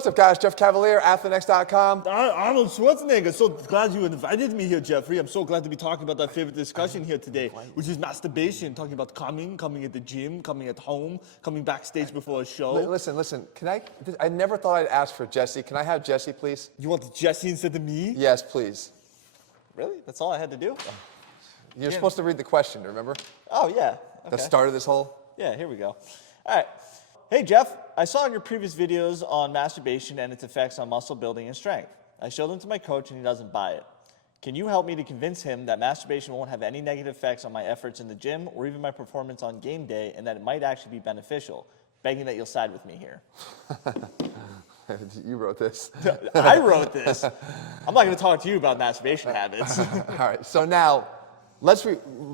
What's up, guys? Jeff Cavalier, ATHLEAN-X.com. Arnold Schwarzenegger. So glad you invited me here, Jeffrey. I'm so glad to be talking about our favorite discussion here today, which is masturbation. Talking about coming at the gym, coming at home, coming backstage before a show. Listen. I never thought I'd ask for Jesse. Can I have Jesse, please? You want Jesse instead of me? Yes, please. Really? That's all I had to do? You're supposed to read the question, remember? Oh, yeah. Okay. The start of this whole... Yeah, here we go. All right. Hey, Jeff. I saw in your previous videos on masturbation and its effects on muscle building and strength. I showed them to my coach and he doesn't buy it. Can you help me to convince him that masturbation won't have any negative effects on my efforts in the gym or even my performance on game day, and that it might actually be beneficial? Begging that you'll side with me here. You wrote this. I wrote this. I'm not going to talk to you about masturbation habits. All right, so now let's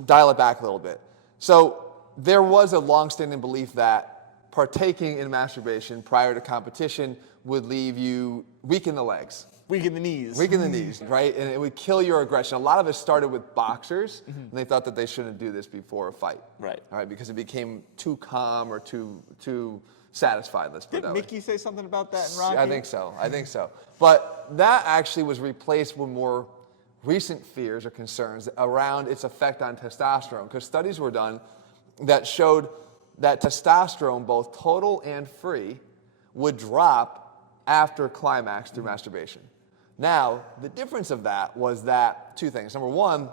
dial it back a little bit. So there was a long-standing belief that partaking in masturbation prior to competition would leave you weak in the legs. Weak in the knees. Weak in the knees, right? And it would kill your aggression. A lot of it started with boxers, and they thought that they shouldn't do this before a fight. Right. All right, because it became too calm or too satisfied, let's put it that way. Did Mickey say something about that in Rocky? I think so. But that actually was replaced with more recent fears or concerns around its effect on testosterone, because studies were done that showed that testosterone, both total and free, would drop after climax through masturbation. Now, the difference of that was that two things. Number one,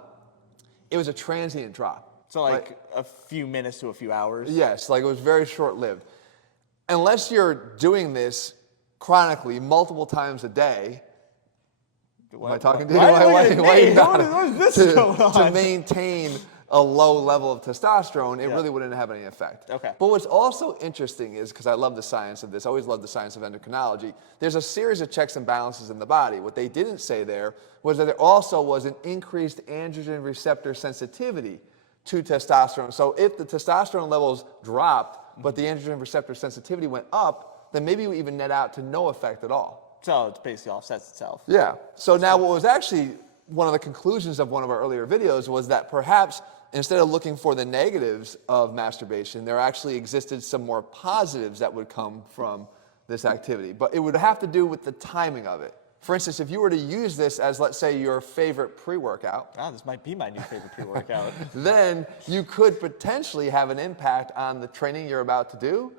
it was a transient drop. So like a few minutes to a few hours? Yes, like it was very short-lived. Unless you're doing this chronically multiple times a day, am I talking to you? Why are you nodding? What is this going on? To maintain a low level of testosterone, it really wouldn't have any effect. Okay. But what's also interesting is, because I love the science of this, I always love the science of endocrinology, there's a series of checks and balances in the body. What they didn't say there was that there also was an increased androgen receptor sensitivity to testosterone. So if the testosterone levels dropped, but the androgen receptor sensitivity went up, then maybe we even net out to no effect at all. So it basically offsets itself. Yeah. So now what was actually one of the conclusions of one of our earlier videos was that perhaps instead of looking for the negatives of masturbation, there actually existed some more positives that would come from this activity. But it would have to do with the timing of it. For instance, if you were to use this as, let's say, your favorite pre-workout. Ah, this might be my new favorite pre-workout. Then you could potentially have an impact on the training you're about to do,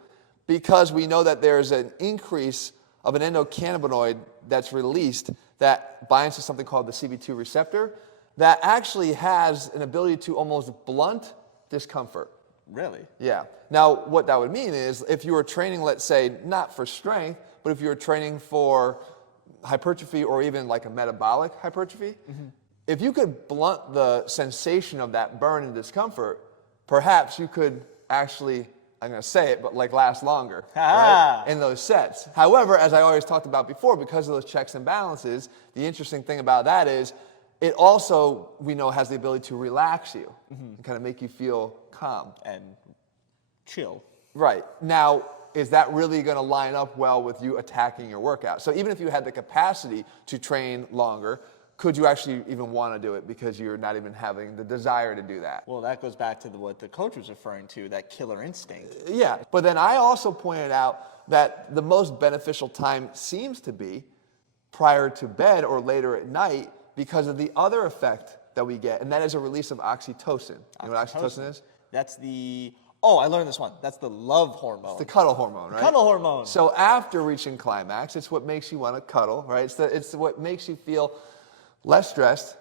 because we know that there's an increase of an endocannabinoid that's released that binds to something called the CB2 receptor that actually has an ability to almost blunt discomfort. Really? Yeah. Now, what that would mean is if you were training, let's say, not for strength, but if you were training for hypertrophy or even like a metabolic hypertrophy, if you could blunt the sensation of that burn and discomfort, perhaps you could actually, I'm going to say it, but like last longer, right, in those sets. However, as I always talked about before, because of those checks and balances, the interesting thing about that is it also, we know, has the ability to relax you and kind of make you feel calm. And chill. Right. Now, is that really going to line up well with you attacking your workout? So even if you had the capacity to train longer, could you actually even want to do it because you're not even having the desire to do that? Well, that goes back to what the coach was referring to, that killer instinct. Yeah, but then I also pointed out that the most beneficial time seems to be prior to bed or later at night because of the other effect that we get, and that is a release of oxytocin. You know what oxytocin is? That's the, oh, I learned this one. That's the love hormone. It's the cuddle hormone, right? Cuddle hormone. So after reaching climax, it's what makes you want to cuddle, right? It's what makes you feel less stressed,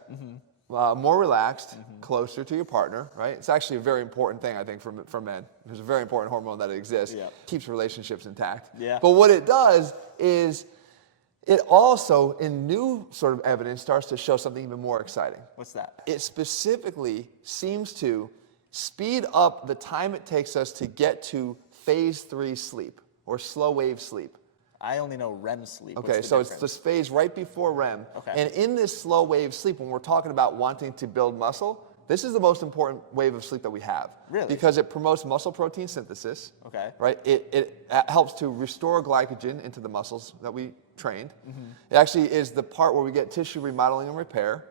more relaxed, closer to your partner, right? It's actually a very important thing, I think, for men. It's a very important hormone that exists. Yeah. Keeps relationships intact. Yeah. But what it does is it also, in new sort of evidence, starts to show something even more exciting. What's that? It specifically seems to speed up the time it takes us to get to phase 3 sleep, or slow wave sleep. I only know REM sleep. Okay, so it's this phase right before REM. Okay. And in this slow wave sleep, when we're talking about wanting to build muscle, this is the most important wave of sleep that we have. Really? Because it promotes muscle protein synthesis. Okay. Right? It helps to restore glycogen into the muscles that we trained. It actually is the part where we get tissue remodeling and repair.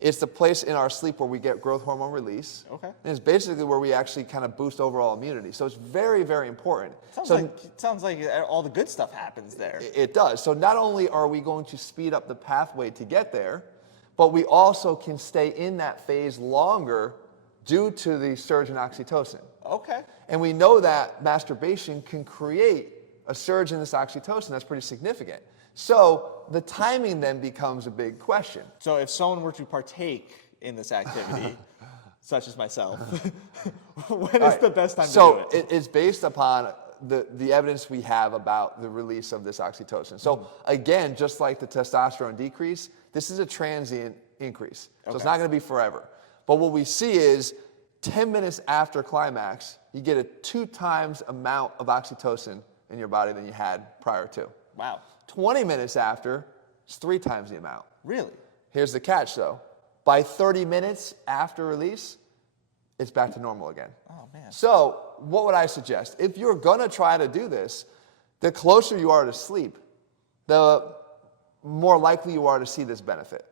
It's the place in our sleep where we get growth hormone release. Okay. And it's basically where we actually kind of boost overall immunity. So it's very, very important. Sounds like all the good stuff happens there. It does. So not only are we going to speed up the pathway to get there, but we also can stay in that phase longer due to the surge in oxytocin. Okay. And we know that masturbation can create a surge in this oxytocin that's pretty significant. So the timing then becomes a big question. So if someone were to partake in this activity, such as myself, when is the best time to do it? So it's based upon the evidence we have about the release of this oxytocin. So again, just like the testosterone decrease, this is a transient increase. So it's not going to be forever. But what we see is 10 minutes after climax, you get a 2 times amount of oxytocin in your body than you had prior to. Wow. 20 minutes after, it's 3 times the amount. Really? Here's the catch though. By 30 minutes after release, it's back to normal again. Oh man. So what would I suggest? If you're gonna try to do this, the closer you are to sleep, the more likely you are to see this benefit.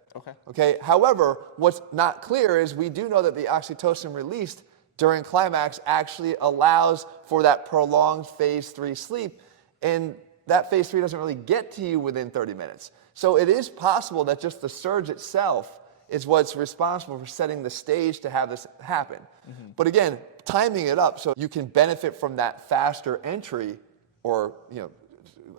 Okay. However, what's not clear is we do know that the oxytocin released during climax actually allows for that prolonged phase 3 sleep, and that phase 3 doesn't really get to you within 30 minutes. So it is possible that just the surge itself is what's responsible for setting the stage to have this happen. But again, timing it up so you can benefit from that faster entry or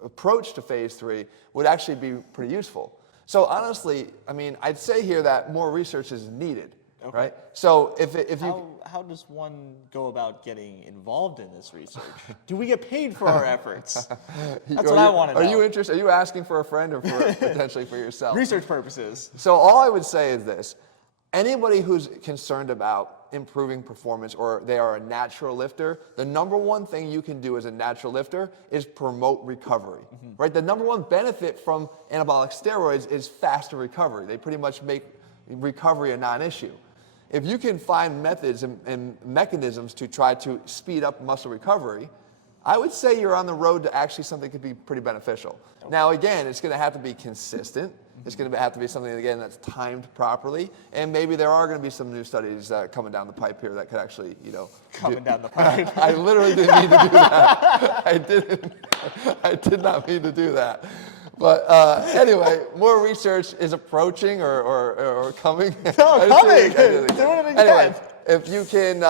approach to phase 3 would actually be pretty useful. So honestly, I mean, I'd say here that more research is needed, right? So if how does one go about getting involved in this research? Do we get paid for our efforts? That's what I want to know. Are you interested? Are you asking for a friend or for potentially for yourself? Research purposes. So all I would say is this: anybody who's concerned about improving performance or they are a natural lifter, the number one thing you can do as a natural lifter is promote recovery, right? The number one benefit from anabolic steroids is faster recovery. They pretty much make recovery a non-issue. If you can find methods and mechanisms to try to speed up muscle recovery, I would say you're on the road to actually something that could be pretty beneficial. Now, again, it's going to have to be consistent. It's going to have to be something, again, that's timed properly. And maybe there are going to be some new studies coming down the pipe here that could actually, Coming down the pipe. I literally didn't mean to do that. I did not mean to do that. But anyway, more research is approaching or coming. No, coming. Doing it again. Anyway, if you can,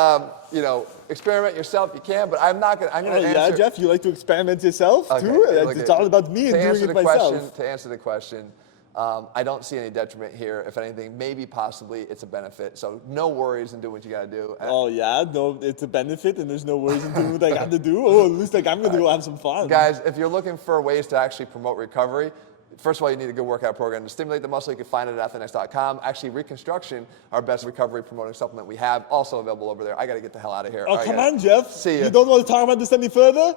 experiment yourself, you can. But I'm not gonna. I'm gonna answer. Yeah, Jeff, you like to experiment yourself too? Okay, it's all about me and doing it myself. To answer the question, I don't see any detriment here. If anything, maybe possibly it's a benefit. So no worries and do what you got to do. Oh yeah, no, it's a benefit and there's no worries in doing what I got to do. Oh, at least I'm going to go have some fun. Guys, if you're looking for ways to actually promote recovery, first of all, you need a good workout program to stimulate the muscle. You can find it at ATHLEAN-X.com. Actually, Reconstruction, our best recovery promoting supplement we have, also available over there. I got to get the hell out of here. Oh, come on, Jeff. See ya. You don't want to talk about this any further?